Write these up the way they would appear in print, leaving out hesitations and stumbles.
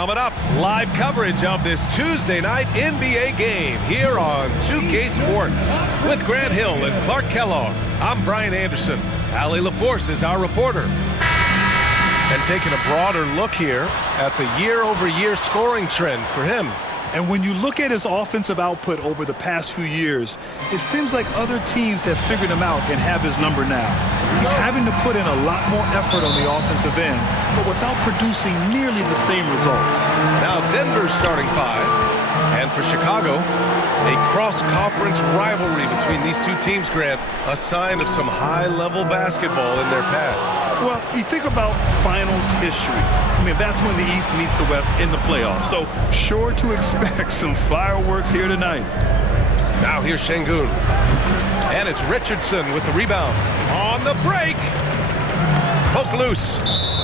Coming up, live coverage of this Tuesday night NBA game here on 2K Sports. With Grant Hill and Clark Kellogg, I'm Brian Anderson. Allie LaForce is our reporter. And taking a broader look here at the year-over-year scoring trend for him. And when you look at his offensive output over the past few years, it seems like other teams have figured him out and have his number now. He's having to put in a lot more effort on the offensive end, but without producing nearly the same results. Now Denver's starting five. And for Chicago, a cross-conference rivalry between these two teams, Grant, a sign of some high-level basketball in their past. Well, you think about finals history. I mean, that's when the East meets the West in the playoffs. So sure to expect some fireworks here tonight. Now here's Şengün. And it's Richardson with the rebound. On the break. Poke loose.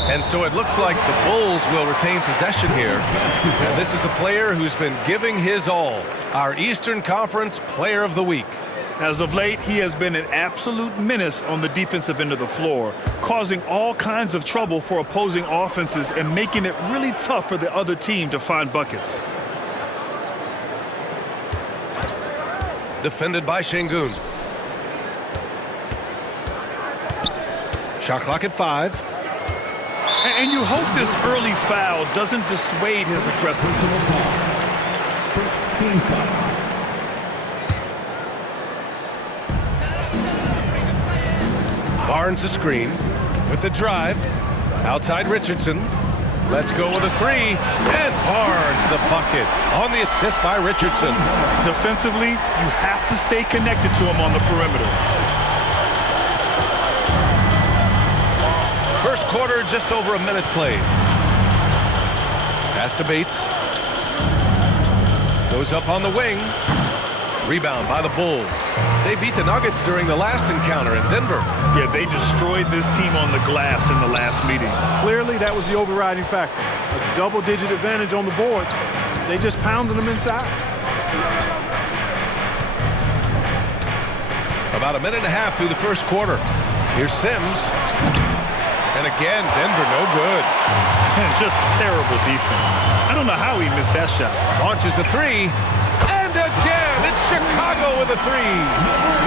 And so it looks like the Bulls will retain possession here. And this is a player who's been giving his all. Our Eastern Conference Player of the Week. As of late, he has been an absolute menace on the defensive end of the floor, causing all kinds of trouble for opposing offenses and making it really tough for the other team to find buckets. Defended by Şengün. Shot clock at 5. And you hope this early foul doesn't dissuade his aggressiveness. First team foul. Barnes a screen with the drive. Outside Richardson. Let's go with a three. And Barnes the bucket on the assist by Richardson. Defensively, you have to stay connected to him on the perimeter. First quarter, just over a minute played. Pass to Bates. Goes up on the wing. Rebound by the Bulls. They beat the Nuggets during the last encounter in Denver. Yeah, they destroyed this team on the glass in the last meeting. Clearly, that was the overriding factor. A double-digit advantage on the boards. They just pounded them inside. About a minute and a half through the first quarter. Here's Sims. And again, Denver no good. And just terrible defense. I don't know how he missed that shot. Launches a three. And again, it's Chicago with a three.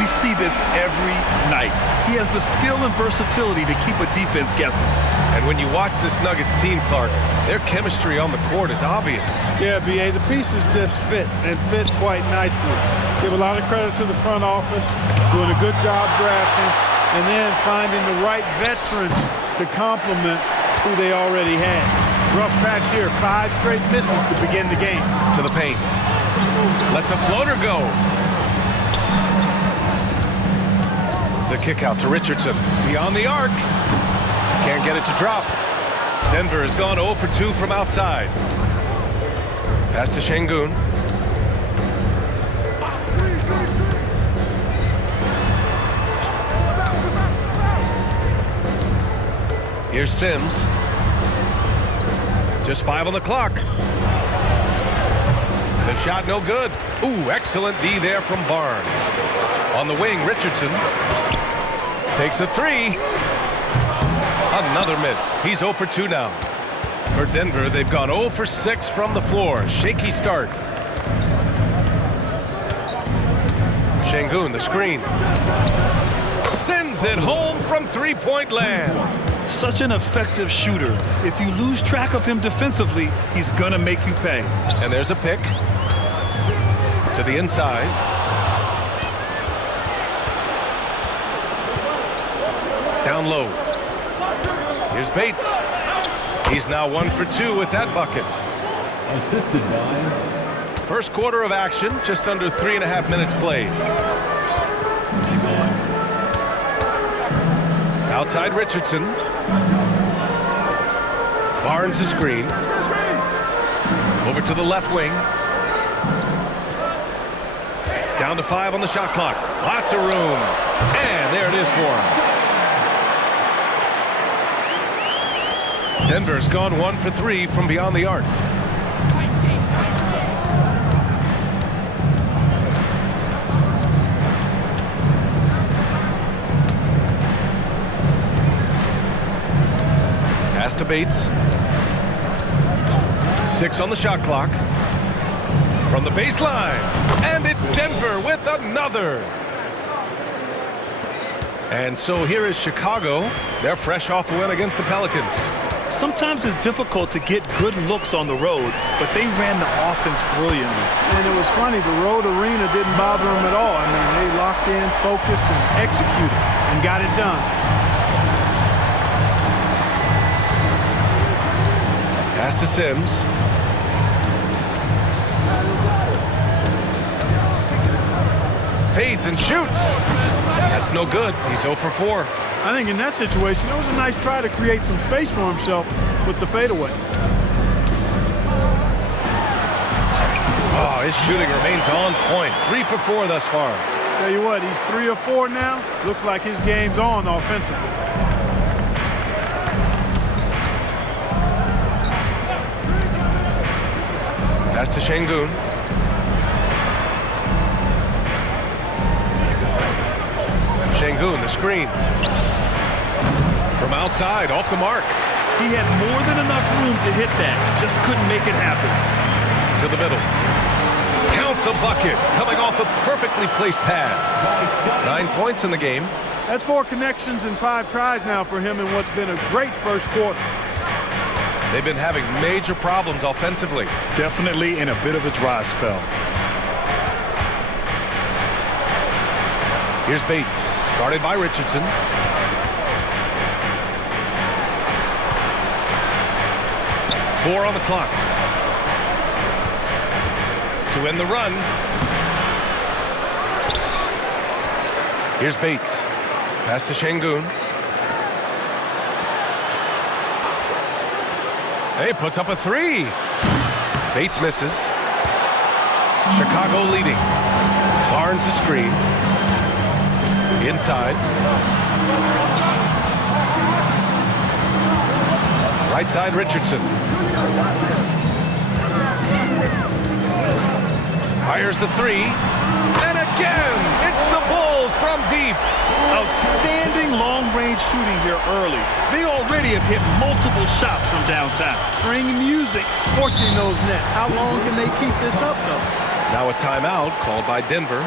We see this every night. He has the skill and versatility to keep a defense guessing. And when you watch this Nuggets team, Clark, their chemistry on the court is obvious. Yeah, B.A., the pieces just fit, and fit quite nicely. Give a lot of credit to the front office, doing a good job drafting, and then finding the right veterans to complement who they already had. Rough patch here, 5 straight misses to begin the game. To the paint. Lets a floater go. The kick out to Richardson. Beyond the arc. Can't get it to drop. Denver has gone 0 for 2 from outside. Pass to Şengün. Here's Sims. Just 5 on the clock. The shot no good. Ooh, excellent D there from Barnes. On the wing, Richardson takes a three. Another miss. He's 0 for 2 now. For Denver, they've gone 0 for 6 from the floor. Shaky start. Şengün, the screen. Sends it home from three-point land. Such an effective shooter. If you lose track of him defensively, he's going to make you pay. And there's a pick. To the inside. Down low. Here's Bates. He's now 1 for 2 with that bucket. Assisted by... First quarter of action, just under 3.5 minutes played. Outside Richardson. Barnes the screen. Over to the left wing. Down to 5 on the shot clock. Lots of room. And there it is for him. Denver's gone 1 for 3 from beyond the arc. Pass to Bates. 6 on the shot clock. From the baseline, and it's Denver with another. And so here is Chicago. They're fresh off a win against the Pelicans. Sometimes it's difficult to get good looks on the road, but they ran the offense brilliantly. And it was funny, the road arena didn't bother them at all. I mean, they locked in, focused, and executed, and got it done. Pass to Sims. Fades and shoots. That's no good. He's 0 for 4. I think in that situation, it was a nice try to create some space for himself with the fadeaway. Oh, his shooting remains on point. 3 for 4 thus far. Tell you what, he's 3 of 4 now. Looks like his game's on offensively. Pass to Şengün. Şengün, the screen. From outside, off the mark. He had more than enough room to hit that. Just couldn't make it happen. To the middle. Count the bucket. Coming off a perfectly placed pass. 9 points in the game. That's 4 connections and 5 tries now for him in what's been a great first quarter. They've been having major problems offensively. Definitely in a bit of a dry spell. Here's Bates, guarded by Richardson. Four on the clock. To end the run. Here's Bates. Pass to Şengün. He puts up a 3. Bates misses. Chicago leading. Barnes the screen. Inside. Right side, Richardson. Fires the 3. And again, it's the Bulls from deep. Outstanding long-range shooting here early. They already have hit multiple shots from downtown. Bring music, scorching those nets. How long can they keep this up, though? Now a timeout called by Denver.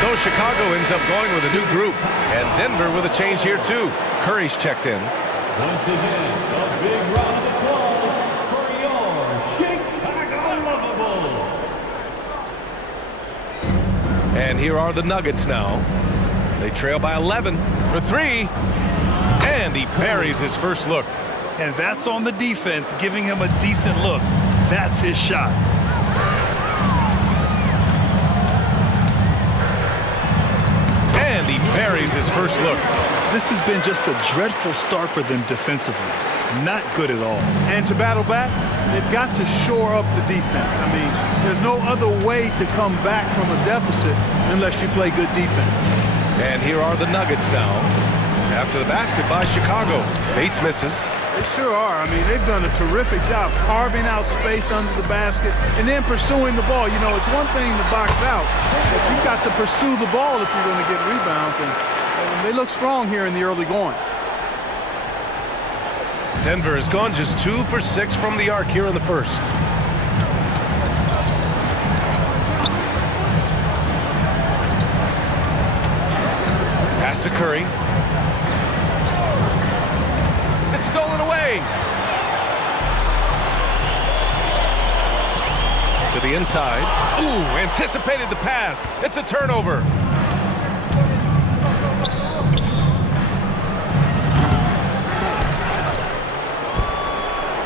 So Chicago ends up going with a new group, and Denver with a change here too. Curry's checked in. Once again, a big round of applause for your Chicago Lovables. And here are the Nuggets now. They trail by 11 for 3, and he buries his first look. And that's on the defense, giving him a decent look. That's his shot. And he buries his first look. This has been just a dreadful start for them defensively. Not good at all. And to battle back, they've got to shore up the defense. I mean, there's no other way to come back from a deficit unless you play good defense. And here are the Nuggets now. After the basket by Chicago. Bates misses. They sure are. I mean, they've done a terrific job carving out space under the basket and then pursuing the ball. You know, it's one thing to box out, but you've got to pursue the ball if you're going to get rebounds. And they look strong here in the early going. Denver has gone just 2 for 6 from the arc here in the first. Pass to Curry. It's stolen away. To the inside. Ooh, anticipated the pass. It's a turnover.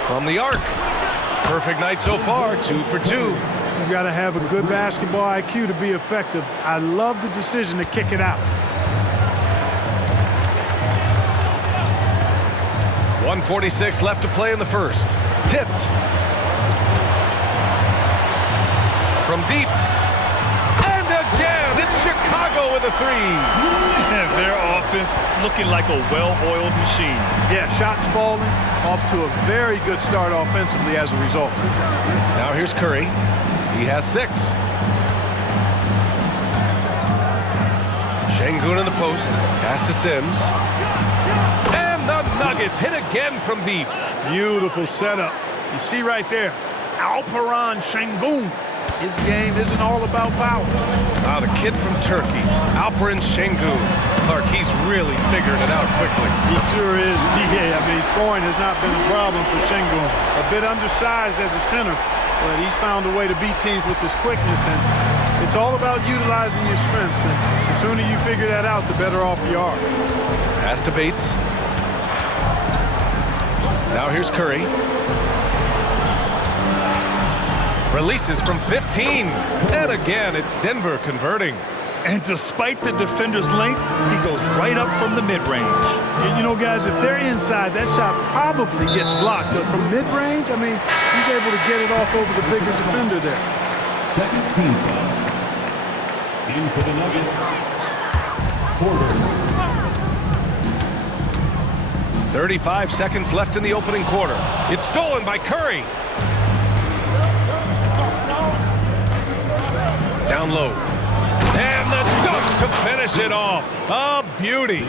From the arc. Perfect night so far, 2 for 2. You got to have a good basketball IQ to be effective. I love the decision to kick it out. 1:46 left to play in the first. Tipped. From deep. And again, it's Chicago with a for three. And their offense looking like a well-oiled machine. Yeah, shots falling, off to a very good start offensively as a result. Now here's Curry. He has 6. Şengün in the post. Pass to Sims. And the Nuggets hit again from deep. Beautiful setup. You see right there, Alperen Şengün. His game isn't all about power. The kid from Turkey, Alperen Şengün. Clark, he's really figuring it out quickly. He sure is. Yeah, I mean, scoring has not been a problem for Şengün. A bit undersized as a center, but he's found a way to beat teams with his quickness, and it's all about utilizing your strengths. And the sooner you figure that out, the better off you are. Pass to Bates. Now here's Curry. Releases from 15. And again, it's Denver converting. And despite the defender's length, he goes right up from the mid-range. You know, guys, if they're inside, that shot probably gets blocked. But from mid-range, I mean, he's able to get it off over the bigger defender there. Second team foul. In for the Nuggets, Porter. 35 seconds left in the opening quarter. It's stolen by Curry. Down low. And the dunk to finish it off. A beauty.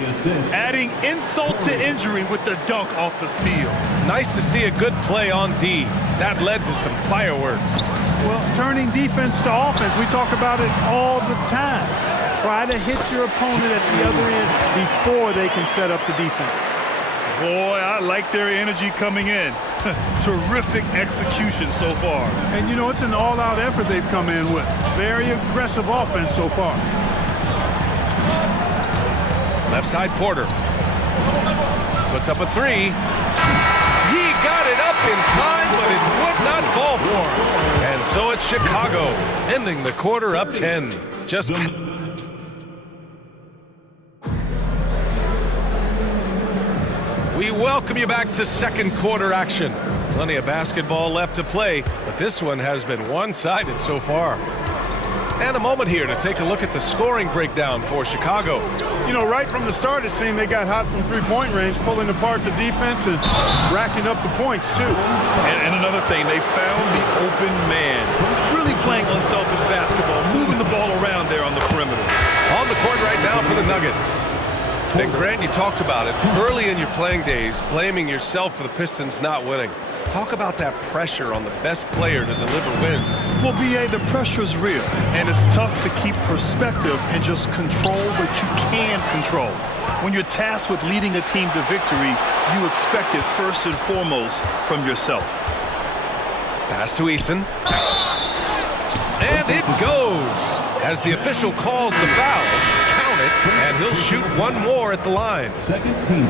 Adding insult to injury with the dunk off the steal. Nice to see a good play on D. That led to some fireworks. Well, turning defense to offense, we talk about it all the time. Try to hit your opponent at the other end before they can set up the defense. Boy, I like their energy coming in. Terrific execution so far. And, you know, it's an all-out effort they've come in with. Very aggressive offense so far. Left side Porter. Puts up a 3. He got it up in time, but it would not fall for him. And so it's Chicago, ending the quarter up 10. Just... We welcome you back to second quarter action. Plenty of basketball left to play, but this one has been one-sided so far. And a moment here to take a look at the scoring breakdown for Chicago. You know, right from the start, it seemed they got hot from three-point range, pulling apart the defense and racking up the points, too. And another thing, they found the open man. Really playing unselfish basketball, moving the ball around there on the perimeter. On the court right now for the Nuggets. And Grant, you talked about it early in your playing days, blaming yourself for the Pistons not winning. Talk about that pressure on the best player to deliver wins. Well, B.A., the pressure's real, and it's tough to keep perspective and just control what you can control. When you're tasked with leading a team to victory, you expect it first and foremost from yourself. Pass to Eason. And it goes as the official calls the foul. Count it, and he'll shoot one more at the line.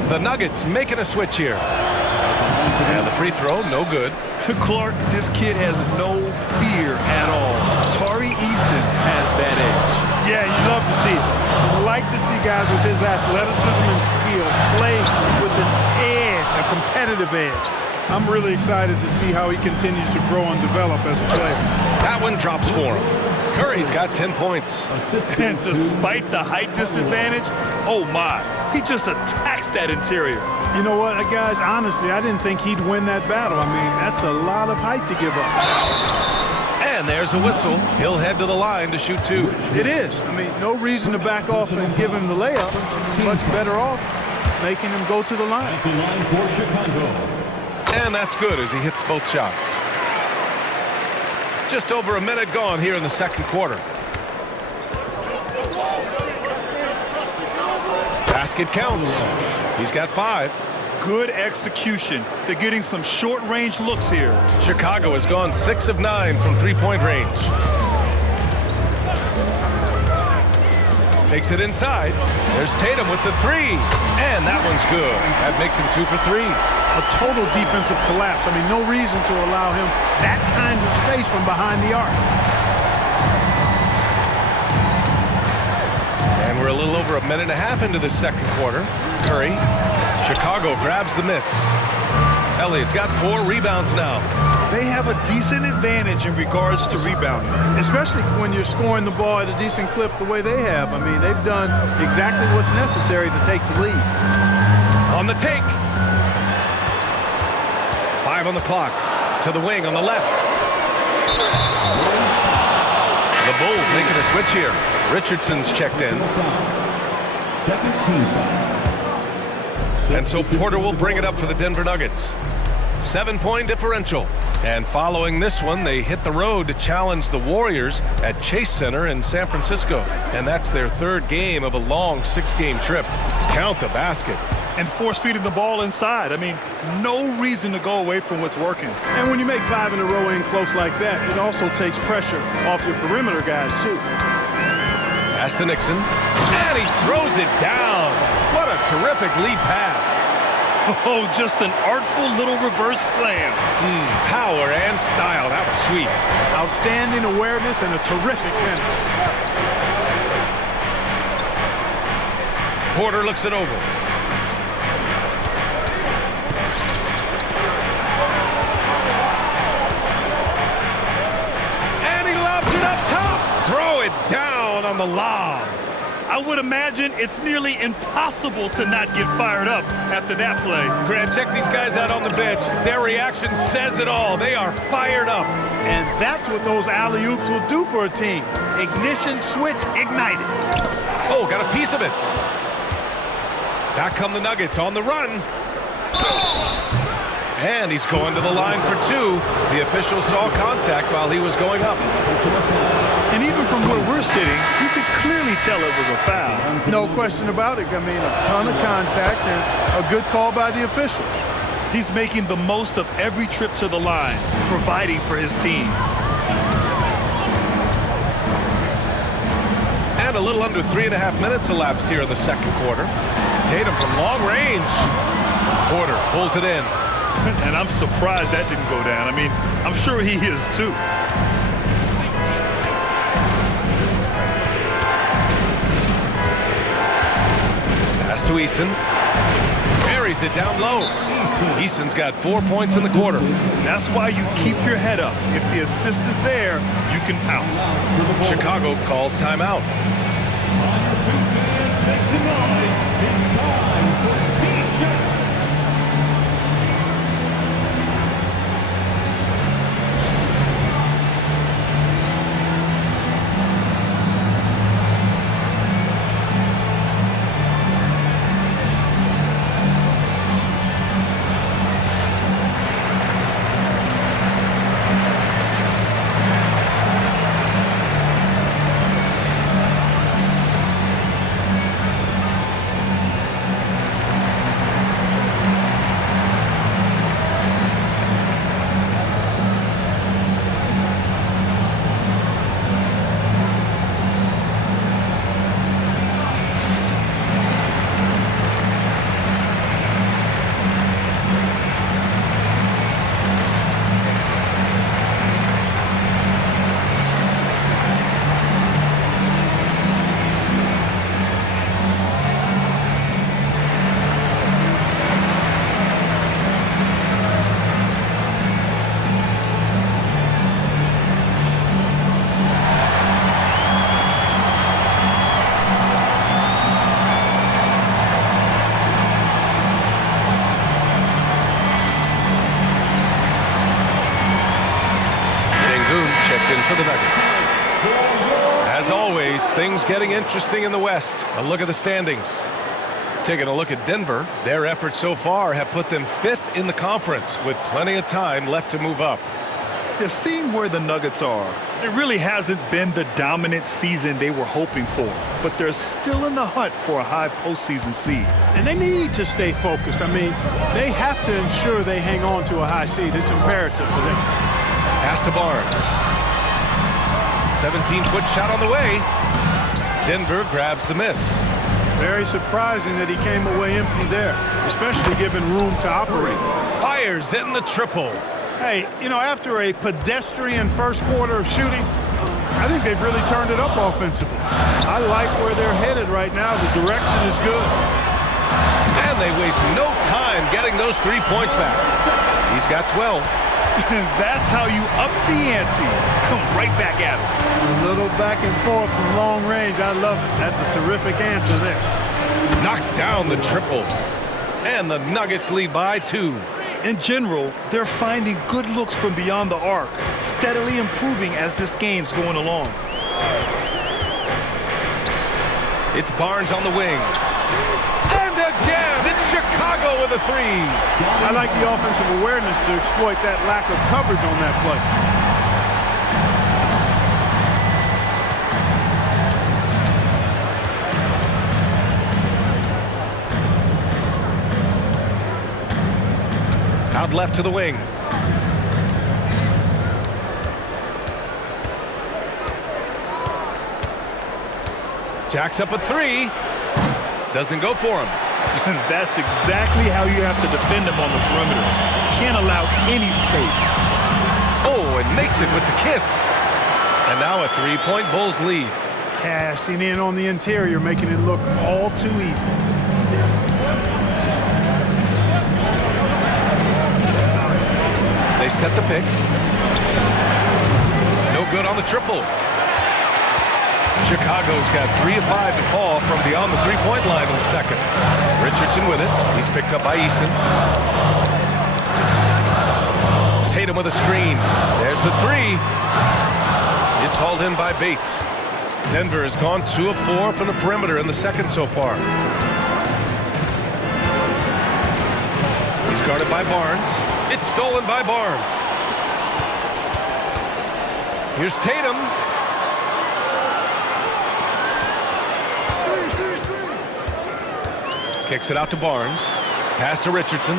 The Nuggets making a switch here. And the free throw, no good. Clark, this kid has no fear at all. Tari Eason has that edge. Yeah, you love to see it. You like to see guys with his athleticism and skill play with an edge, a competitive edge. I'm really excited to see how he continues to grow and develop as a player. That one drops for him. Curry's got 10 points. And despite the height disadvantage, oh my, he just attacks that interior. You know what, guys, honestly, I didn't think he'd win that battle. I mean, that's a lot of height to give up. And there's a whistle. He'll head to the line to shoot 2. It is. I mean, no reason to back off and give him the layup. Much better off making him go to the line. At the line for Chicago. And that's good as he hits both shots. Just over a minute gone here in the second quarter. Basket counts. He's got 5. Good execution. They're getting some short-range looks here. Chicago has gone 6 of 9 from three-point range. Takes it inside. There's Tatum with the 3. And that one's good. That makes him 2 for 3. A total defensive collapse. I mean, no reason to allow him that kind of space from behind the arc. And we're a little over a minute and a half into the second quarter. Curry. Chicago grabs the miss. Elliott's got 4 rebounds now. they have a decent advantage in regards to rebounding. Especially when you're scoring the ball at a decent clip the way they have. I mean, they've done exactly what's necessary to take the lead. On the take. 5 on the clock. To the wing on the left. The Bulls making a switch here. Richardson's checked in. And so Porter will bring it up for the Denver Nuggets. 7-point differential. And following this one, they hit the road to challenge the Warriors at Chase Center in San Francisco. And that's their 3rd game of a long 6-game trip. Count the basket. And force-feeding the ball inside. I mean, no reason to go away from what's working. And when you make 5 in a row in close like that, it also takes pressure off your perimeter guys, too. Pass to Nixon. And he throws it down. What a terrific lead pass. Oh, just an artful little reverse slam. Power and style. That was sweet. Outstanding awareness and a terrific finish. Porter looks it over. And he lobs it up top. Throw it down on the lob. I would imagine it's nearly impossible to not get fired up after that play. Grant, check these guys out on the bench. Their reaction says it all. They are fired up. And that's what those alley-oops will do for a team. Ignition switch ignited. Oh, got a piece of it. Back come the Nuggets on the run. And he's going to the line for 2. The official saw contact while he was going up. And even from where we're sitting, you could clearly tell it was a foul. No question about it. I mean, a ton of contact and a good call by the officials. He's making the most of every trip to the line, providing for his team. And a little under 3.5 minutes elapsed here in the 2nd quarter. Tatum from long range. Porter pulls it in. And I'm surprised that didn't go down. I mean, I'm sure he is too. Pass to Eason. Carries it down low. Eason's got 4 points in the quarter. That's why you keep your head up. If the assist is there, you can pounce. Chicago calls timeout. Make some noise. It's time for T-shirts. For the Nuggets. As always, things getting interesting in the West. A look at the standings. Taking a look at Denver, their efforts so far have put them 5th in the conference with plenty of time left to move up. Yeah, seeing where the Nuggets are, it really hasn't been the dominant season they were hoping for, but they're still in the hunt for a high postseason seed. And they need to stay focused. I mean, they have to ensure they hang on to a high seed. It's imperative for them. Pass to Barnes. 17-foot shot on the way. Denver grabs the miss. Very surprising that he came away empty there, especially given room to operate. Fires in the triple. Hey, you know, after a pedestrian first quarter of shooting, I think they've really turned it up offensively. I like where they're headed right now. The direction is good. And they waste no time getting those 3 points back. He's got 12. And that's how you up the ante. Come right back at him. A little back and forth from long range. I love it. That's a terrific answer there. Knocks down the triple. And the Nuggets lead by 2. In general, they're finding good looks from beyond the arc, steadily improving as this game's going along. It's Barnes on the wing. And again, it's Chicago with a 3. I like the offensive awareness to exploit that lack of coverage on that play. Out left to the wing. Jacks up a 3. Doesn't go for him. That's exactly how you have to defend him on the perimeter. Can't allow any space. Oh, and makes it with the kiss. And now a 3-point Bulls lead. Cashing in on the interior, making it look all too easy. They set the pick. No good on the triple. Chicago's got 3 of 5 to fall from beyond the 3-point line in the second. Richardson with it. He's picked up by Eason. Tatum with a screen. There's the 3. It's hauled in by Bates. Denver has gone 2 of 4 from the perimeter in the second so far. He's guarded by Barnes. It's stolen by Barnes. Here's Tatum. Kicks it out to Barnes. Pass to Richardson.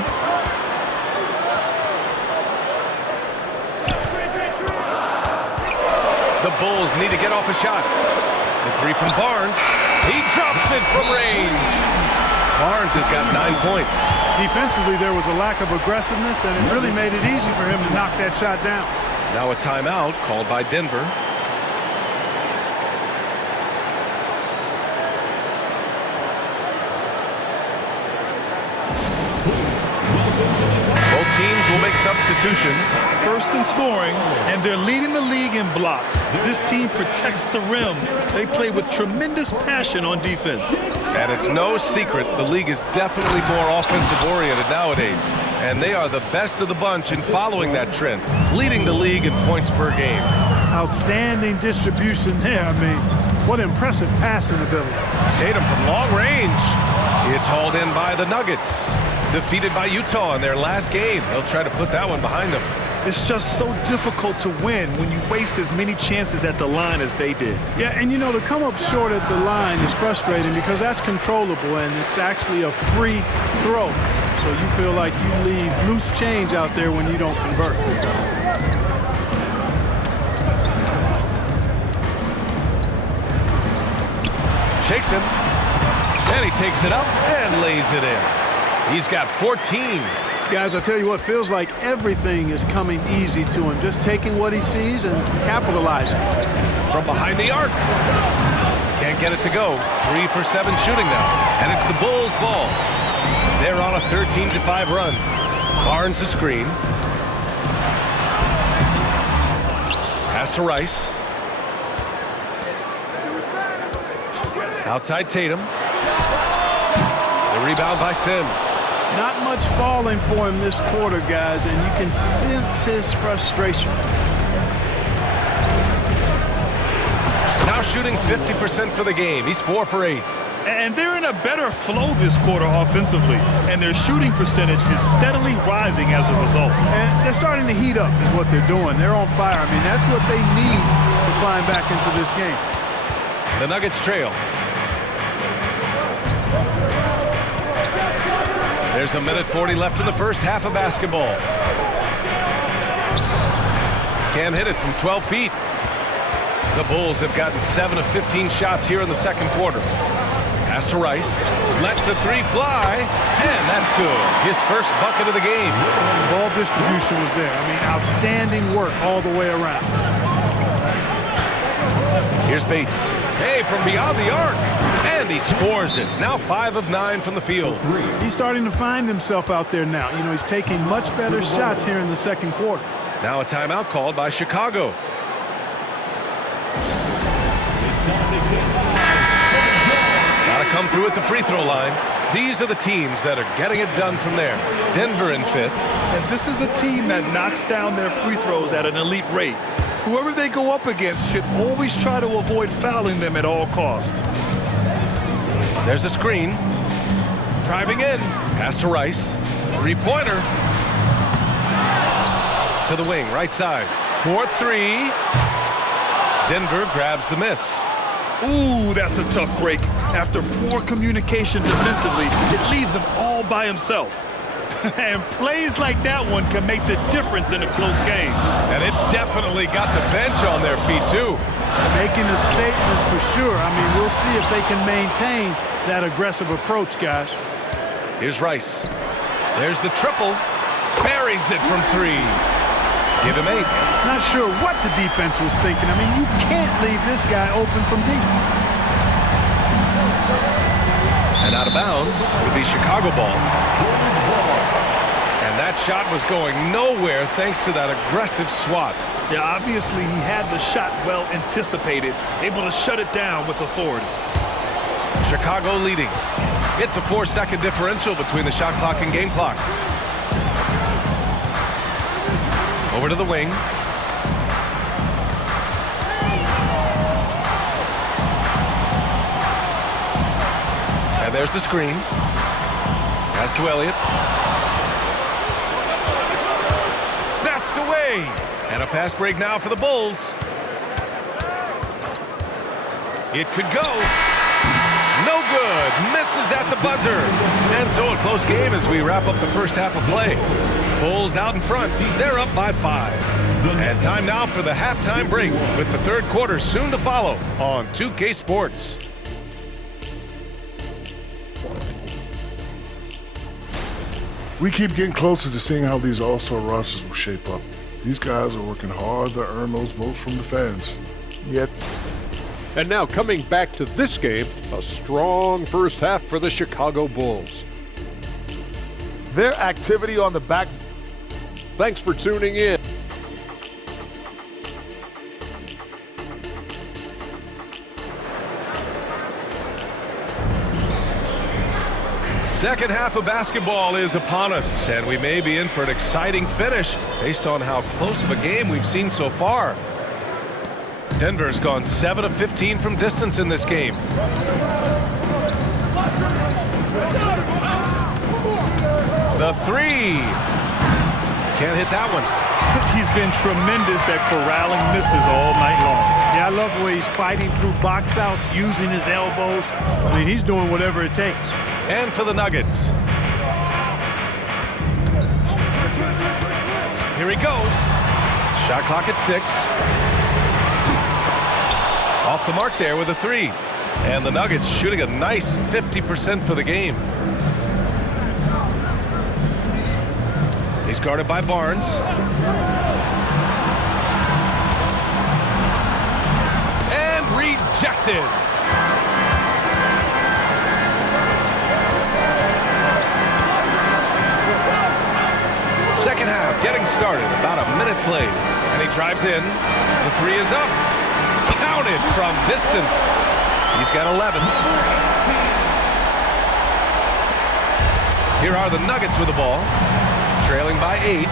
The Bulls need to get off a shot. The 3 from Barnes. He drops it from range. Barnes has got 9 points. Defensively, there was a lack of aggressiveness, and it really made it easy for him to knock that shot down. Now a timeout called by Denver. Both teams will make substitutions. First in scoring, and they're leading the league in blocks. This team protects the rim. They play with tremendous passion on defense. And it's no secret the league is definitely more offensive-oriented nowadays. And they are the best of the bunch in following that trend, leading the league in points per game. Outstanding distribution there. I mean, what impressive passing ability. Tatum from long range. It's hauled in by the Nuggets. Defeated by Utah in their last game. They'll try to put that one behind them. It's just so difficult to win when you waste as many chances at the line as they did. Yeah, and you know, to come up short at the line is frustrating because that's controllable and it's actually a free throw. So you feel like you leave loose change out there when you don't convert. Shakes him. And he takes it up and lays it in. He's got 14. Guys, I'll tell you what, feels like everything is coming easy to him. Just taking what he sees and capitalizing. From behind the arc. Can't get it to go. 3 for 7 shooting now. And it's the Bulls' ball. They're on a 13-5 run. Barnes a screen. Pass to Rice. Outside Tatum. The rebound by Sims. Not much falling for him this quarter, guys, and you can sense his frustration. Now shooting 50% for the game. He's 4 for 8. And they're in a better flow this quarter offensively, and their shooting percentage is steadily rising as a result. And they're starting to heat up is what they're doing. They're on fire. I mean, that's what they need to climb back into this game. The Nuggets trail. There's a minute 40 left in the first half of basketball. Can't hit it from 12 feet. The Bulls have gotten 7 of 15 shots here in the second quarter. Pass to Rice. Lets the 3 fly. And that's good. His first bucket of the game. Ball distribution was there. I mean, outstanding work all the way around. Here's Bates. Hey, from beyond the arc. And he scores it. Now 5 of 9 from the field. He's starting to find himself out there now. You know, he's taking much better shots here in the second quarter. Now a timeout called by Chicago. Gotta come through at the free throw line. These are the teams that are getting it done from there. Denver in 5th. And this is a team that knocks down their free throws at an elite rate. Whoever they go up against should always try to avoid fouling them at all costs. There's a screen. Driving in. Pass to Rice. Three-pointer. To the wing, right side. 4-3. Denver grabs the miss. Ooh, that's a tough break. After poor communication defensively, it leaves him all by himself. And plays like that one can make the difference in a close game. And it definitely got the bench on their feet, too. Making a statement for sure. I mean, we'll see if they can maintain that aggressive approach, guys. Here's Rice. There's the triple. Buries it from 3. Give him 8. Not sure what the defense was thinking. I mean, you can't leave this guy open from deep. And out of bounds would be Chicago ball. And that shot was going nowhere thanks to that aggressive swat. Yeah, obviously he had the shot well anticipated, able to shut it down with authority. Chicago leading. It's a 4-second differential between the shot clock and game clock. Over to the wing. And there's the screen. Pass to Elliott. Snatched away. And a fast break now for the Bulls. It could go. No good. Misses at the buzzer. And so a close game as we wrap up the first half of play. Bulls out in front. They're up by 5. And time now for the halftime break with the third quarter soon to follow on 2K Sports. We keep getting closer to seeing how these all-star rosters will shape up. These guys are working hard to earn those votes from the fans. Yet, and now coming back to this game, a strong first half for the Chicago Bulls. Their activity on the back. Thanks for tuning in. Second half of basketball is upon us, and we may be in for an exciting finish based on how close of a game we've seen so far. Denver's gone 7 of 15 from distance in this game. The 3. Can't hit that one. He's been tremendous at corralling misses all night long. Yeah, I love the way he's fighting through box outs, using his elbows. I mean, he's doing whatever it takes. And for the Nuggets. Here he goes. Shot clock at 6. Off the mark there with a 3. And the Nuggets shooting a nice 50% for the game. He's guarded by Barnes. And rejected. Second half getting started, about a minute played. And he drives in. The 3 is up. Counted from distance. He's got 11. Here are the Nuggets with the ball. Trailing by 8.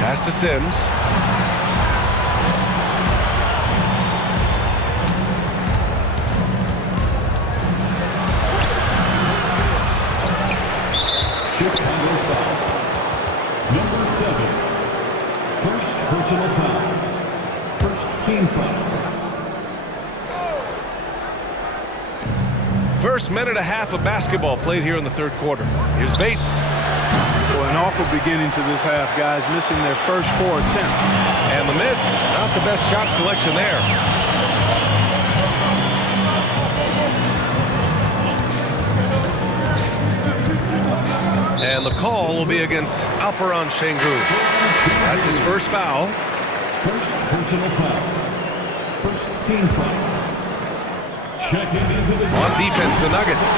Pass to Sims. Chicago foul. Number 7. First personal foul. First team foul. First minute and a half of basketball played here in the third quarter. Here's Bates. Well, an awful beginning to this half, guys, missing their first 4 attempts. And the miss, not the best shot selection there. And the call will be against Alperen Sengun. That's his first foul. First personal foul. First team foul. Checking into the On defense, the Nuggets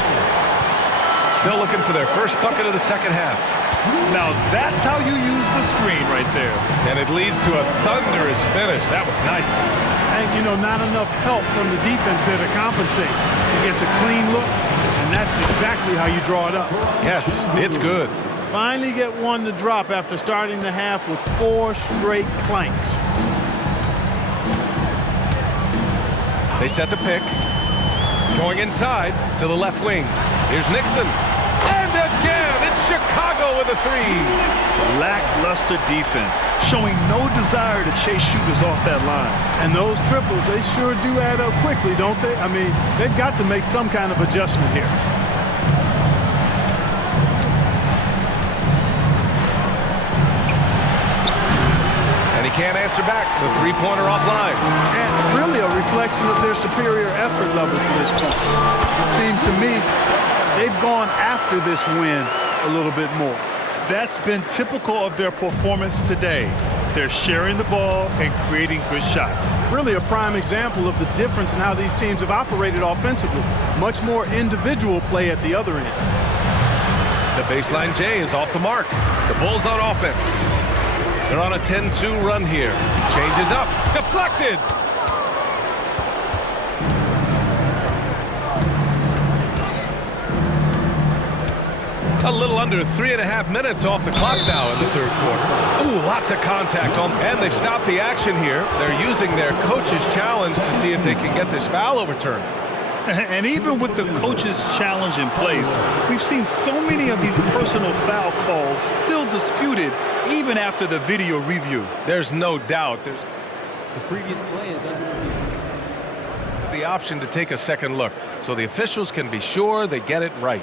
still looking for their first bucket of the second half. Now that's how you use the screen right there. And it leads to a thunderous finish. That was nice. And, you know, not enough help from the defense there to compensate. He gets a clean look, and that's exactly how you draw it up. Yes, it's good. Finally get one to drop after starting the half with 4 straight clanks. They set the pick. Going inside to the left wing. Here's Nixon. And again, it's Chicago with a 3. Lackluster defense, showing no desire to chase shooters off that line. And those triples, they sure do add up quickly, don't they? I mean, they've got to make some kind of adjustment here. And he can't answer back. The three-pointer offline. And really a reflection of their superior effort level to this point. Seems to me they've gone after this win a little bit more. That's been typical of their performance today. They're sharing the ball and creating good shots. Really a prime example of the difference in how these teams have operated offensively. Much more individual play at the other end. The baseline J is off the mark. The Bulls on offense. They're on a 10-2 run here. Changes up. Deflected. A little under 3.5 minutes off the clock now in the third quarter. Ooh, lots of contact on, and they've stopped the action here. They're using their coach's challenge to see if they can get this foul overturned. And even with the coach's challenge in place, we've seen so many of these personal foul calls still disputed even after the video review. There's no doubt. There's The previous play is under review. the option to take a second look, so the officials can be sure they get it right.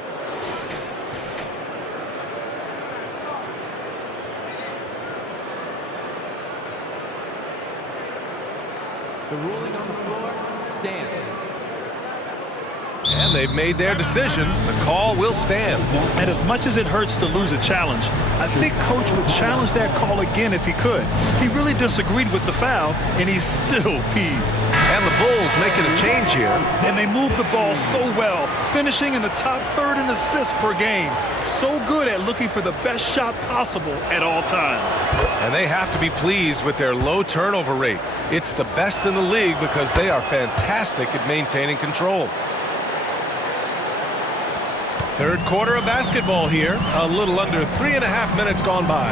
The ruling on the floor stands. And they've made their decision. The call will stand. And as much as it hurts to lose a challenge, I think Coach would challenge that call again if he could. He really disagreed with the foul, and he's still peeved. And the Bulls making a change here. And they moved the ball so well, finishing in the top third in assists per game. So good at looking for the best shot possible at all times. And they have to be pleased with their low turnover rate. It's the best in the league because they are fantastic at maintaining control. Third quarter of basketball here. A little under 3.5 minutes gone by.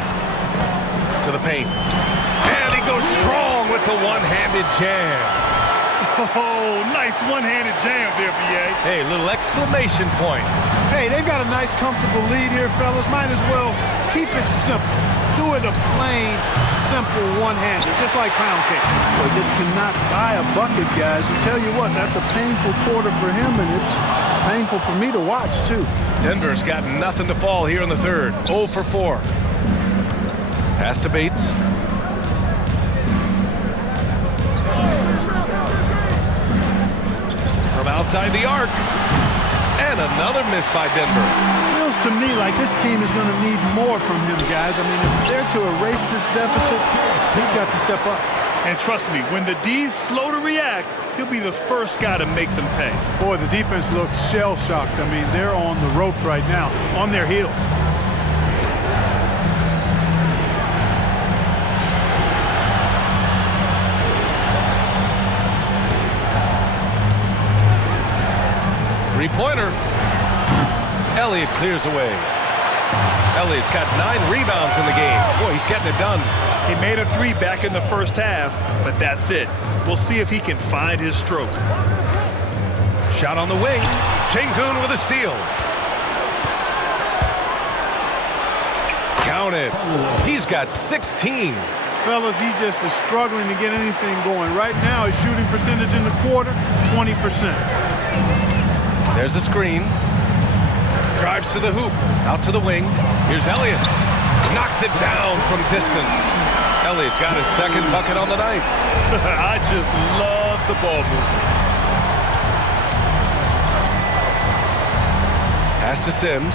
To the paint. And he goes strong with the one-handed jam. Oh, nice one-handed jam there, B.A. Hey, little exclamation point. Hey, they've got a nice, comfortable lead here, fellas. Might as well keep it simple. Do it a plain, simple one-hander, just like pound cake. Well, just cannot buy a bucket, guys. I tell you what, that's a painful quarter for him, and it's painful for me to watch, too. Denver's got nothing to fall here in the third. 0 for 4. Pass to Bates. From outside the arc. And another miss by Denver. Feels to me like this team is going to need more from him, guys. I mean, if they're to erase this deficit, he's got to step up. And trust me, when the D's slow to react, he'll be the first guy to make them pay. Boy, the defense looks shell-shocked. I mean, they're on the ropes right now, on their heels. Three-pointer. Elliott clears away. Elliott's got 9 rebounds in the game. Boy, he's getting it done. He made a 3 back in the first half, but that's it. We'll see if he can find his stroke. Shot on the wing. Sengun with a steal. Counted. He's got 16. Fellas, he just is struggling to get anything going. Right now, his shooting percentage in the quarter, 20%. There's a screen. Drives to the hoop. Out to the wing. Here's Elliott. Knocks it down from distance. Elliott's got his second bucket on the night. I just love the ball movement. Pass to Sims.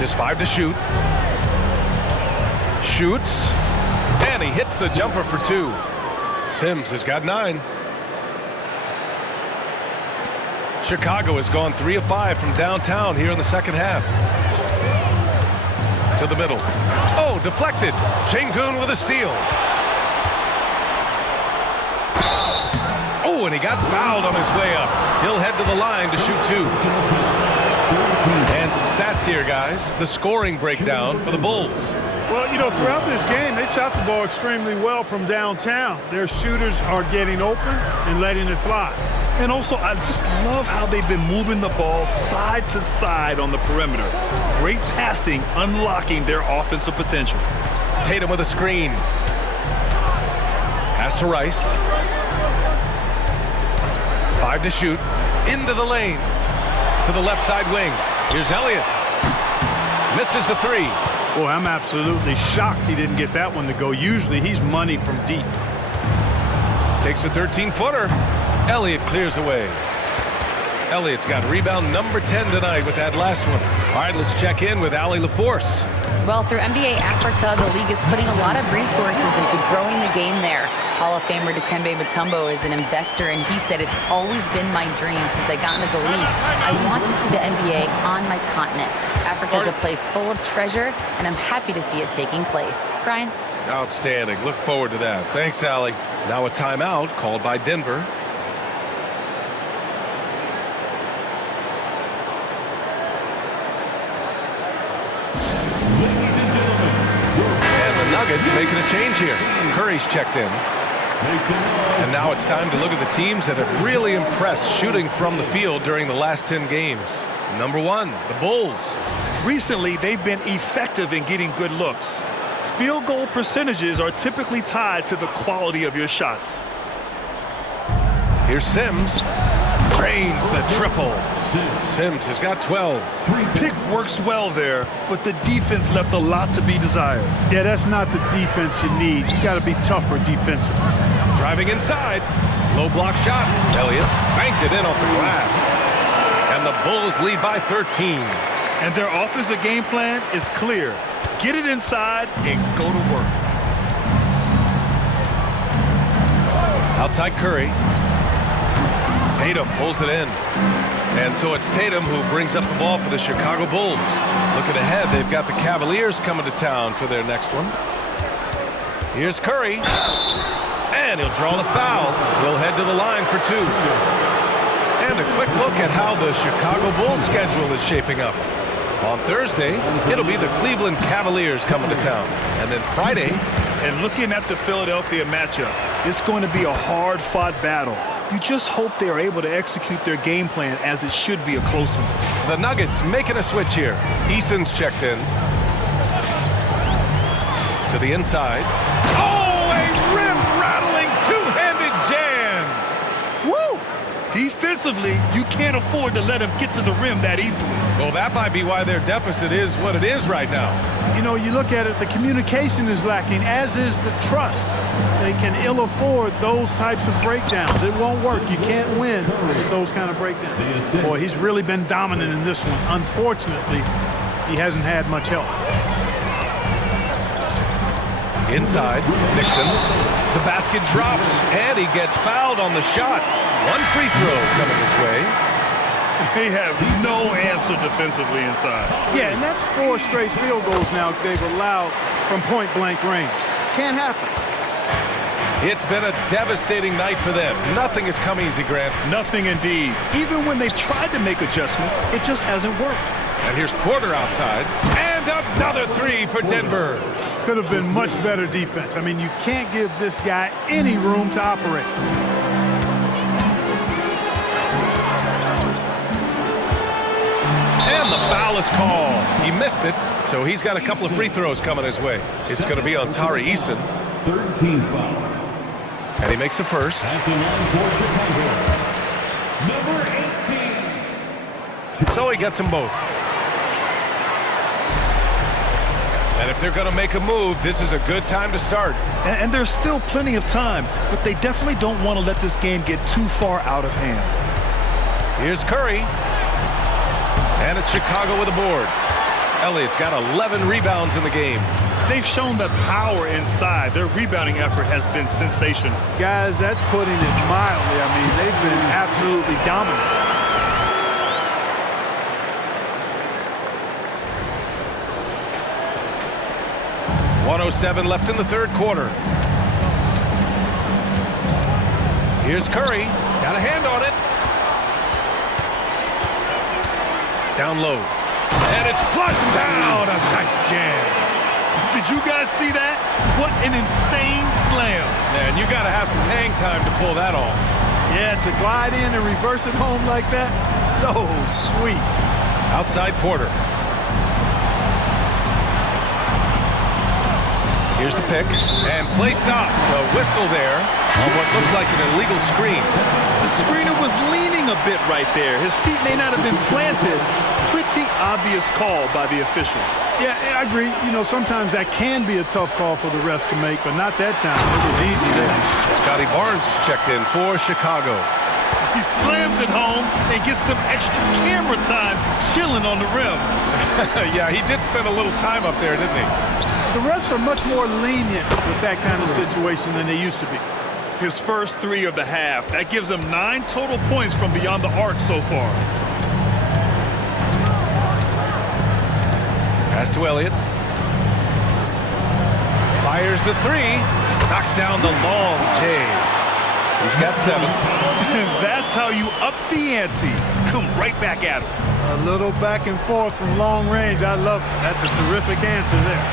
Just 5 to shoot. Shoots. And he hits the jumper for 2. Sims has got 9. Chicago has gone 3 of 5 from downtown here in the second half. To the middle. Oh, deflected. Sengun with a steal. Oh, and he got fouled on his way up. He'll head to the line to shoot 2. And some stats here, guys. The scoring breakdown for the Bulls. Well, you know, throughout this game, they've shot the ball extremely well from downtown. Their shooters are getting open and letting it fly. And also, I just love how they've been moving the ball side to side on the perimeter. Great passing, unlocking their offensive potential. Tatum with a screen. Pass to Rice. 5 to shoot. Into the lane. To the left side wing. Here's Elliott. Misses the 3. Boy, I'm absolutely shocked he didn't get that one to go. Usually he's money from deep. Takes a 13-footer. Elliott clears away. Elliott's got rebound number 10 tonight with that last one. All right, let's check in with Allie LaForce. Well, through NBA Africa, the league is putting a lot of resources into growing the game there. Hall of Famer Dikembe Mutombo is an investor, and he said, "It's always been my dream since I got into the league. I want to see the NBA on my continent. Africa is a place full of treasure, and I'm happy to see it taking place." Brian? Outstanding. Look forward to that. Thanks, Allie. Now a timeout called by Denver. Nuggets making a change here. Curry's checked in. And now it's time to look at the teams that have really impressed shooting from the field during the last 10 games. Number 1, the Bulls. Recently, they've been effective in getting good looks. Field goal percentages are typically tied to the quality of your shots. Here's Sims. Drains the triple. Sims has got 12. Pick works well there, but the defense left a lot to be desired. Yeah, that's not the defense you need. You got to be tougher defensively. Driving inside. Low block shot. Elliott banked it in off the glass. And the Bulls lead by 13. And their offensive game plan is clear. Get it inside and go to work. Outside Curry. Tatum pulls it in. And so it's Tatum who brings up the ball for the Chicago Bulls. Looking ahead, they've got the Cavaliers coming to town for their next one. Here's Curry. And he'll draw the foul. He'll head to the line for 2. And a quick look at how the Chicago Bulls schedule is shaping up. On Thursday, it'll be the Cleveland Cavaliers coming to town. And then Friday. And looking at the Philadelphia matchup, it's going to be a hard-fought battle. You just hope they are able to execute their game plan as it should be a close one. The Nuggets making a switch here. Easton's checked in. To the inside. Oh, a rim-rattling two-handed jam. Woo! Defensively, you can't afford to let him get to the rim that easily. Well, that might be why their deficit is what it is right now. You know, you look at it, the communication is lacking, as is the trust. They can ill afford those types of breakdowns. It won't work. You can't win with those kind of breakdowns. Boy, he's really been dominant in this one. Unfortunately, he hasn't had much help. Inside, Nixon. The basket drops, and he gets fouled on the shot. One free throw coming his way. They have no answer defensively inside. Yeah, and that's 4 straight field goals now they've allowed from point-blank range. Can't happen. It's been a devastating night for them. Nothing has come easy, Grant. Nothing indeed. Even when they've tried to make adjustments, it just hasn't worked. And here's Porter outside. And another 3 for Denver. Could have been much better defense. I mean, you can't give this guy any room to operate. And the foul is called. He missed it, so he's got a couple of free throws coming his way. It's going to be on Tari Eason. 13 foul. And he makes the first. At the line for Chicago, number 18. So he gets them both. And if they're going to make a move, this is a good time to start. And there's still plenty of time, but they definitely don't want to let this game get too far out of hand. Here's Curry. And it's Chicago with a board. Elliott's got 11 rebounds in the game. They've shown the power inside. Their rebounding effort has been sensational. Guys, that's putting it mildly. I mean, they've been absolutely dominant. 1:07 left in the third quarter. Here's Curry. Got a hand on it. Down low. And it's flushed down. A nice jam. Did you guys see that? What an insane slam. Man, you got to have some hang time to pull that off. Yeah, to glide in and reverse it home like that, so sweet. Outside Porter. Here's the pick, and play stops. A whistle there on what looks like an illegal screen. The screener was leaning a bit right there. His feet may not have been planted. Pretty obvious call by the officials. Yeah, I agree. You know, sometimes that can be a tough call for the refs to make, but not that time. It was easy there. Scotty Barnes checked in for Chicago. He slams it home and gets some extra camera time chilling on the rim. Yeah, he did spend a little time up there, didn't he? The refs are much more lenient with that kind of situation than they used to be. His first 3 of the half. That gives him 9 total points from beyond the arc so far. Pass to Elliott. Fires the 3. Knocks down the long J. He's got 7. That's how you up the ante. Come right back at him. A little back and forth from long range. I love it. That's a terrific answer there.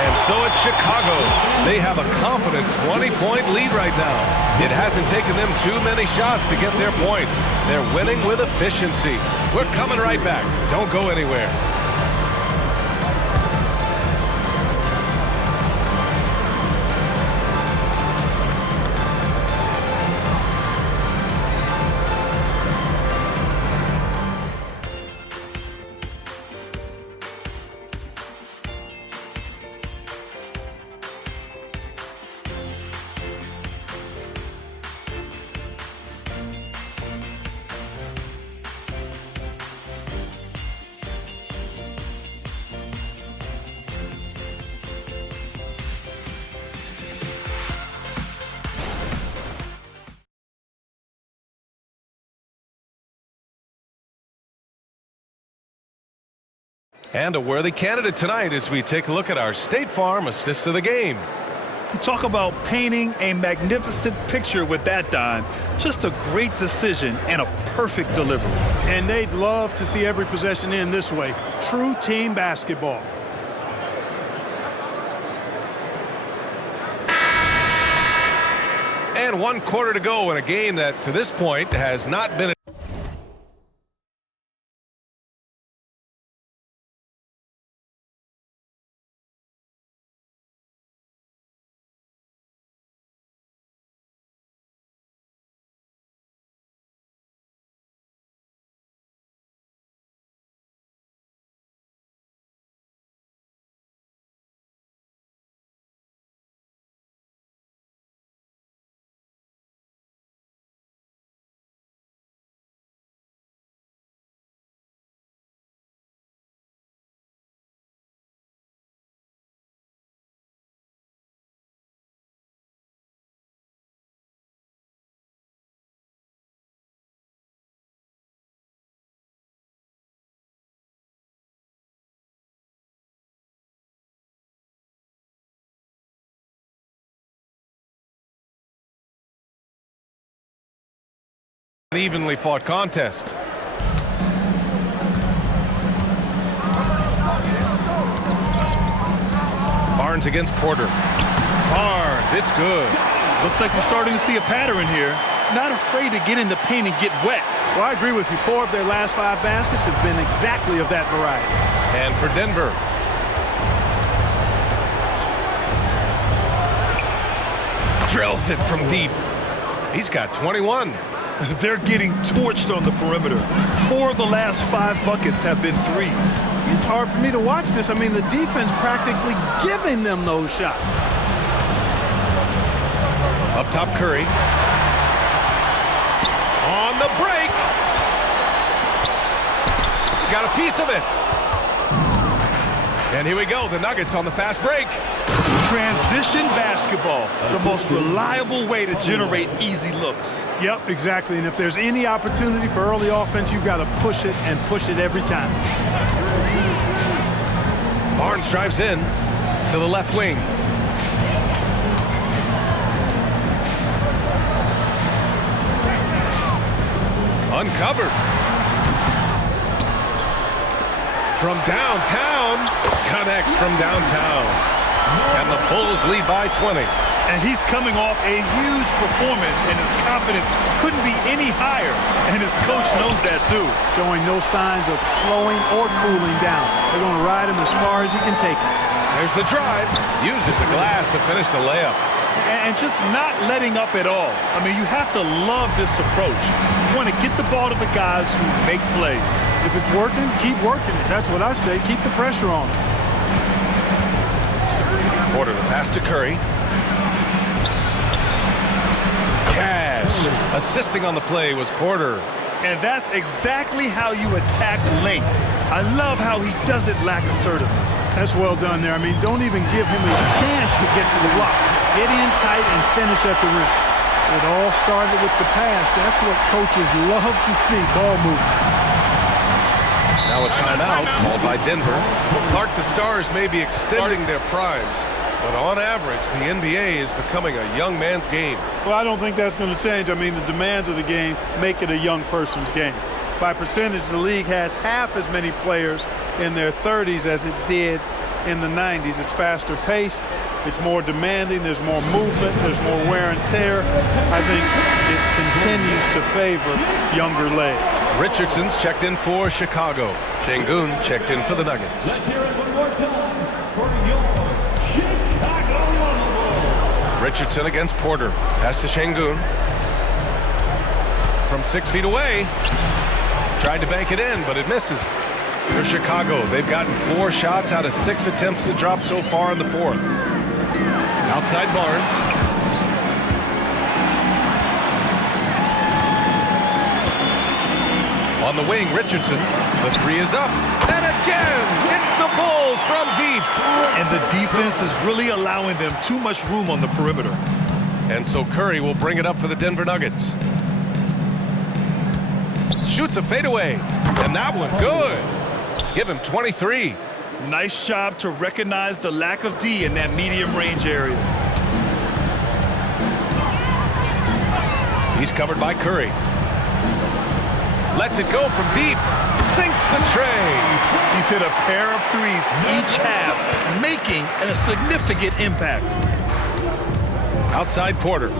And so it's Chicago. They have a confident 20-point lead right now. It hasn't taken them too many shots to get their points. They're winning with efficiency. We're coming right back. Don't go anywhere. And a worthy candidate tonight as we take a look at our State Farm assist of the game. You talk about painting a magnificent picture with that dime. Just a great decision and a perfect delivery. And they'd love to see every possession end this way. True team basketball. And 1 quarter to go in a game that to this point has not been an evenly fought contest. Barnes against Porter. Barnes, it's good. Looks like we're starting to see a pattern here. Not afraid to get in the paint and get wet. Well, I agree with you. 4 of their last 5 baskets have been exactly of that variety. And for Denver. Drills it from deep. He's got 21. They're getting torched on the perimeter. 4 of the last 5 buckets have been threes. It's hard for me to watch this. I mean, the defense practically giving them those shots. Up top, Curry. On the break. Got a piece of it. And here we go, the Nuggets on the fast break. Transition basketball, the most reliable way to generate easy looks. Yep, exactly. And if there's any opportunity for early offense, you've got to push it and push it every time. Barnes drives in to the left wing. Uncovered. From downtown, connects from downtown. And the Bulls lead by 20. And he's coming off a huge performance, and his confidence couldn't be any higher. And his coach knows that too. Showing no signs of slowing or cooling down. They're going to ride him as far as he can take him. There's the drive. Uses the glass to finish the layup. And just not letting up at all. I mean, you have to love this approach. You want to get the ball to the guys who make plays. If it's working, keep working it. That's what I say. Keep the pressure on him. Porter the pass to Curry. Cash. Assisting on the play was Porter. And that's exactly how you attack length. I love how he doesn't lack assertiveness. That's well done there. I mean, don't even give him a chance to get to the block. Get in tight and finish at the rim. It all started with the pass. That's what coaches love to see, ball movement. Now a timeout called by Denver. Clark, the Stars may be extending their primes, but on average, the NBA is becoming a young man's game. Well, I don't think that's going to change. I mean, the demands of the game make it a young person's game. By percentage, the league has half as many players in their 30s as it did in the 90s. It's faster paced. It's more demanding. There's more movement. There's more wear and tear. I think it continues to favor younger legs. Richardson's checked in for Chicago. Şengün checked in for the Nuggets. Let's hear it one more time for your Chicago Bulls. Richardson against Porter. Pass to Şengün. From 6 feet away. Tried to bank it in, but it misses. For Chicago, they've gotten 4 shots out of 6 attempts to drop so far in the fourth. Outside Barnes. On the wing, Richardson. The 3 is up. And again, it's the Bulls from deep. And the defense is really allowing them too much room on the perimeter. And so Curry will bring it up for the Denver Nuggets. Shoots a fadeaway. And that one good. Give him 23. Nice job to recognize the lack of D in that medium range area. He's covered by Curry. Lets it go from deep. Sinks the tray. He's hit a pair of threes each half, making a significant impact. Outside Porter.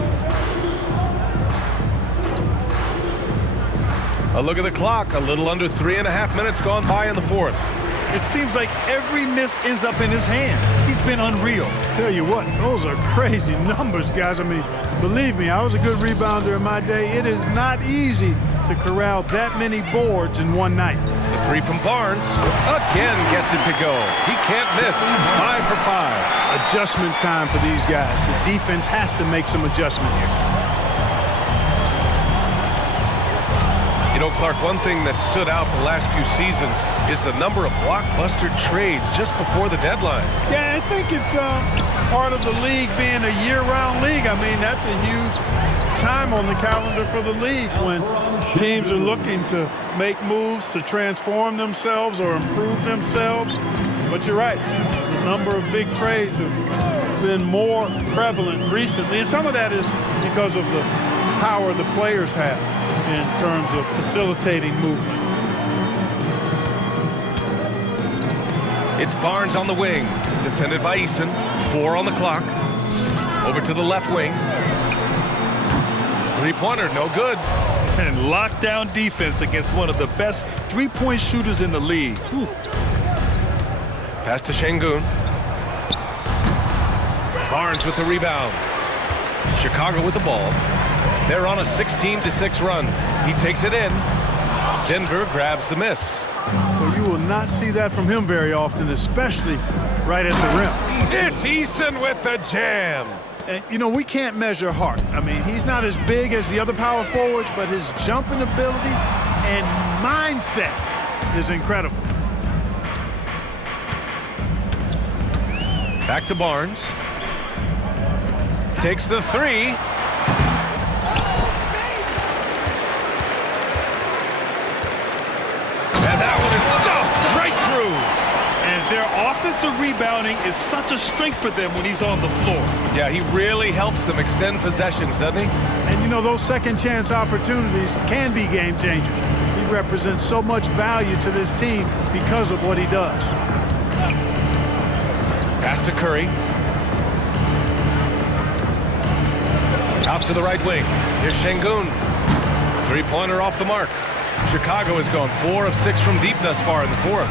A look at the clock. A little under 3.5 minutes gone by in the fourth. It seems like every miss ends up in his hands. He's been unreal. Tell you what, those are crazy numbers, guys. I mean, believe me, I was a good rebounder in my day. It is not easy to corral that many boards in one night. The 3 from Barnes again gets it to go. He can't miss. 5 for 5. Adjustment time for these guys. The defense has to make some adjustment here. You know, Clark, one thing that stood out the last few seasons is the number of blockbuster trades just before the deadline. Yeah, I think it's part of the league being a year-round league. I mean, that's a huge time on the calendar for the league when teams are looking to make moves to transform themselves or improve themselves. But you're right, the number of big trades have been more prevalent recently. And some of that is because of the power the players have in terms of facilitating movement. It's Barnes on the wing, defended by Eason. 4 on the clock. Over to the left wing. 3-pointer, no good. And lockdown defense against one of the best three-point shooters in the league. Whew. Pass to Şengün. Barnes with the rebound. Chicago with the ball. They're on a 16-6 run. He takes it in. Denver grabs the miss. Well, you will not see that from him very often, especially right at the rim. It's Eason with the jam. And, you know, we can't measure heart. I mean, he's not as big as the other power forwards, but his jumping ability and mindset is incredible. Back to Barnes. Takes the three. And that one is stuffed right through. And their offensive rebounding is such a strength for them when he's on the floor. Yeah, he really helps them extend possessions, doesn't he? And you know, those second chance opportunities can be game changers. He represents so much value to this team because of what he does. Pass to Curry. Out to the right wing. Here's Şengün. Three-pointer off the mark. Chicago has gone 4 of 6 from deep thus far in the fourth.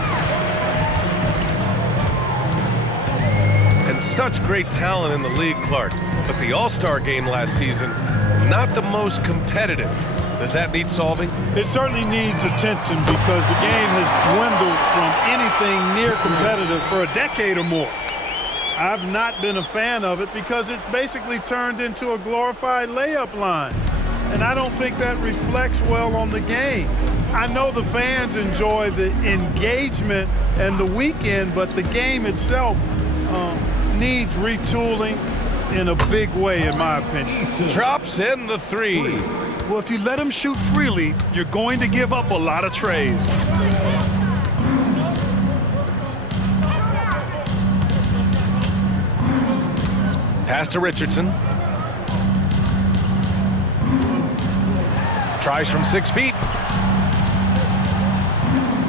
And such great talent in the league, Clark. But the All-Star game last season, not the most competitive. Does that need solving? It certainly needs attention because the game has dwindled from anything near competitive for a decade or more. I've not been a fan of it because it's basically turned into a glorified layup line. And I don't think that reflects well on the game. I know the fans enjoy the engagement and the weekend, but the game itself needs retooling in a big way, in my opinion. Drops in the three. Well, if you let him shoot freely, you're going to give up a lot of trays. Pass to Richardson. Tries from 6 feet.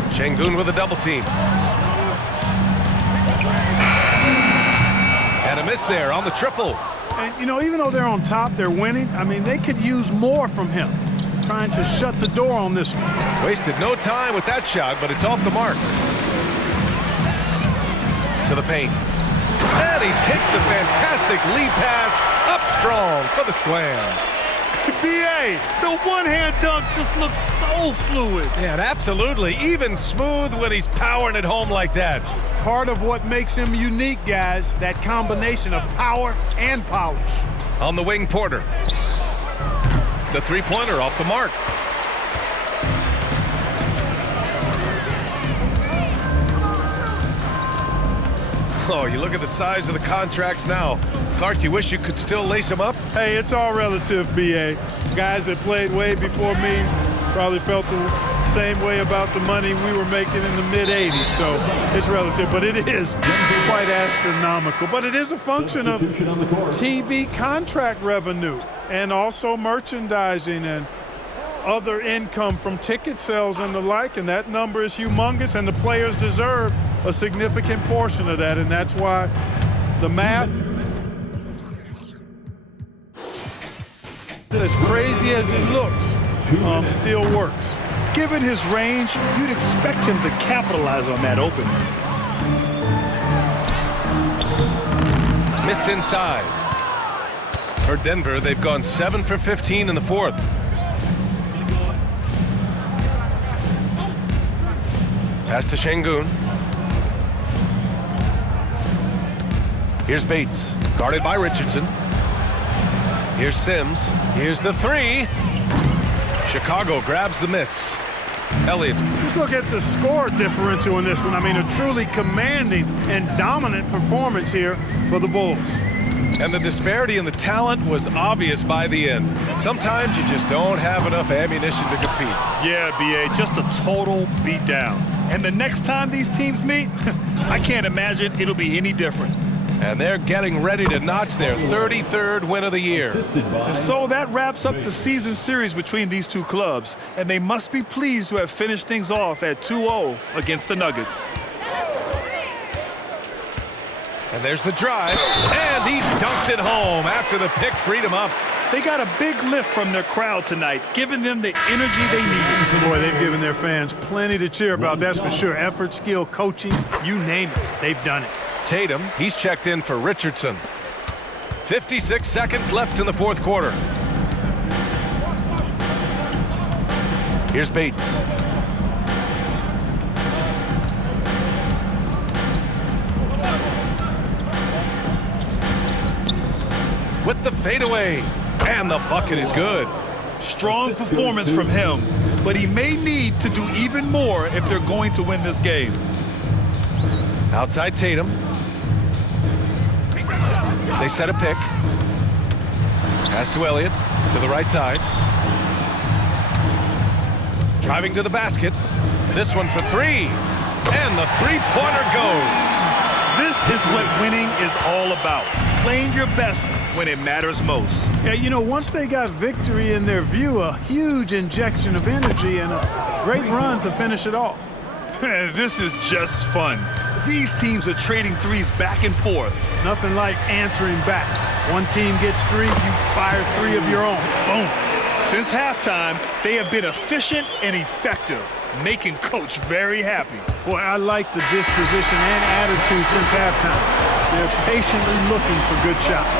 Şengün with a double team. And a miss there on the triple. And, you know, even though they're on top, they're winning. I mean, they could use more from him, trying to shut the door on this one. Wasted no time with that shot, but it's off the mark. To the paint. And he takes the fantastic lead pass up strong for the slam. B.A., the one-hand dunk just looks so fluid. Yeah, and absolutely. Even smooth when he's powering it home like that. Part of what makes him unique, guys, that combination of power and polish. On the wing, Porter. The three-pointer off the mark. Oh, you look at the size of the contracts now. Clark, you wish you could still lace them up? Hey, it's all relative, B.A. Guys that played way before me probably felt the same way about the money we were making in the mid-'80s, so it's relative. But it is quite astronomical. But it is a function of TV contract revenue and also merchandising and other income from ticket sales and the like, and that number is humongous, and the players deserve a significant portion of that, and that's why the math, as crazy as it looks, still works. Given his range, you'd expect him to capitalize on that opening. Missed inside. For Denver, they've gone 7 for 15 in the fourth. Pass to Şengün. Here's Bates, guarded by Richardson. Here's Sims. Here's the three. Chicago grabs the miss. Elliott. Let's look at the score differential in this one. I mean, a truly commanding and dominant performance here for the Bulls. And the disparity in the talent was obvious by the end. Sometimes you just don't have enough ammunition to compete. Yeah, B.A., just a total beatdown. And the next time these teams meet, I can't imagine it'll be any different. And they're getting ready to notch their 33rd win of the year. And so that wraps up the season series between these two clubs, and they must be pleased to have finished things off at 2-0 against the Nuggets. And there's the drive, and he dunks it home after the pick freed him up. They got a big lift from their crowd tonight, giving them the energy they needed. Boy, they've given their fans plenty to cheer about, that's for sure. Effort, skill, coaching, you name it, they've done it. Tatum, he's checked in for Richardson. 56 seconds left in the fourth quarter. Here's Bates. With the fadeaway, and the bucket is good. Strong performance from him, but he may need to do even more if they're going to win this game. Outside Tatum. They set a pick. Pass to Elliott, to the right side. Driving to the basket. This one for three. And the three-pointer goes. This is what winning is all about. Playing your best when it matters most. Yeah, you know, once they got victory in their view, a huge injection of energy and a great run to finish it off. This is just fun. These teams are trading threes back and forth. Nothing like answering back. One team gets three, you fire three of your own. Boom. Since halftime, they have been efficient and effective, making Coach very happy. Boy, I like the disposition and attitude since halftime. They're patiently looking for good shots.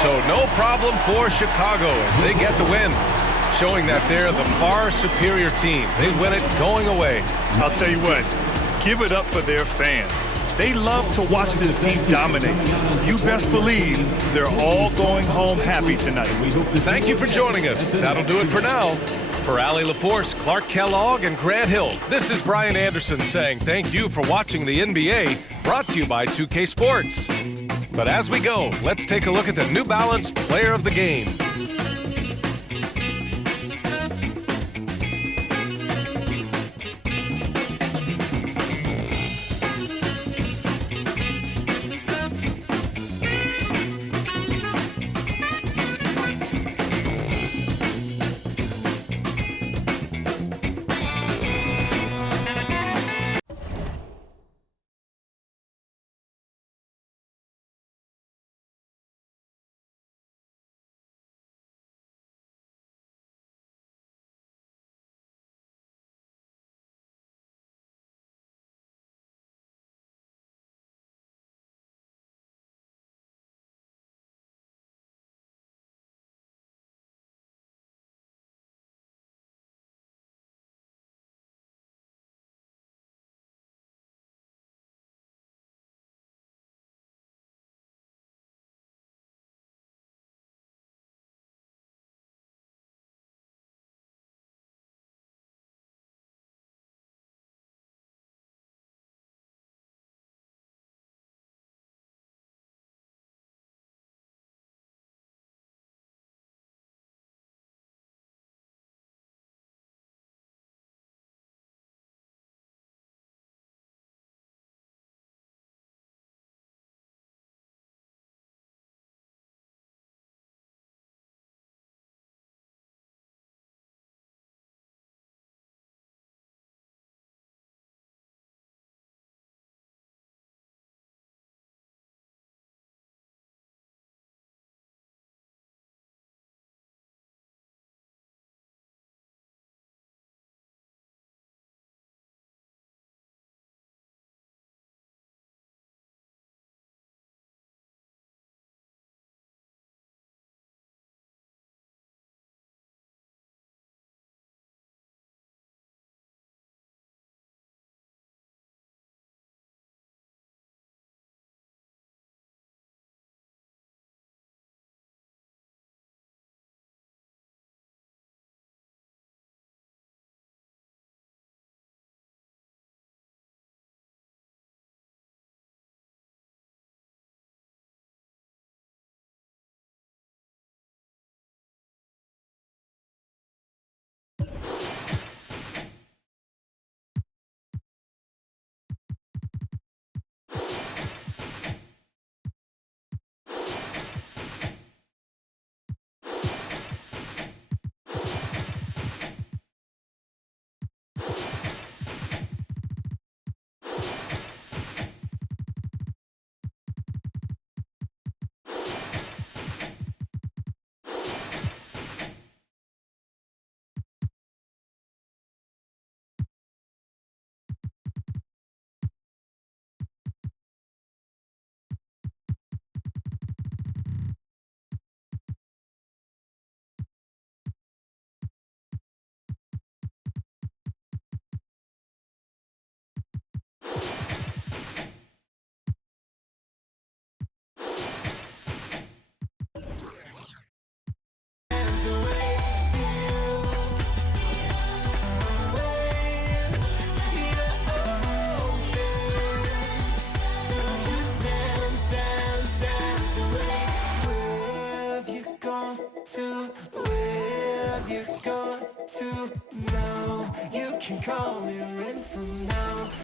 So no problem for Chicago as they get the win, showing that they're the far superior team. They win it going away. I'll tell you what, give it up for their fans. They love to watch this team dominate. You best believe they're all going home happy tonight. Thank you for joining us. That'll do it for now. For Allie LaForce, Clark Kellogg, and Grant Hill, this is Brian Anderson saying thank you for watching the NBA, brought to you by 2K Sports. But as we go, let's take a look at the New Balance Player of the Game. to know. You can call me in from now.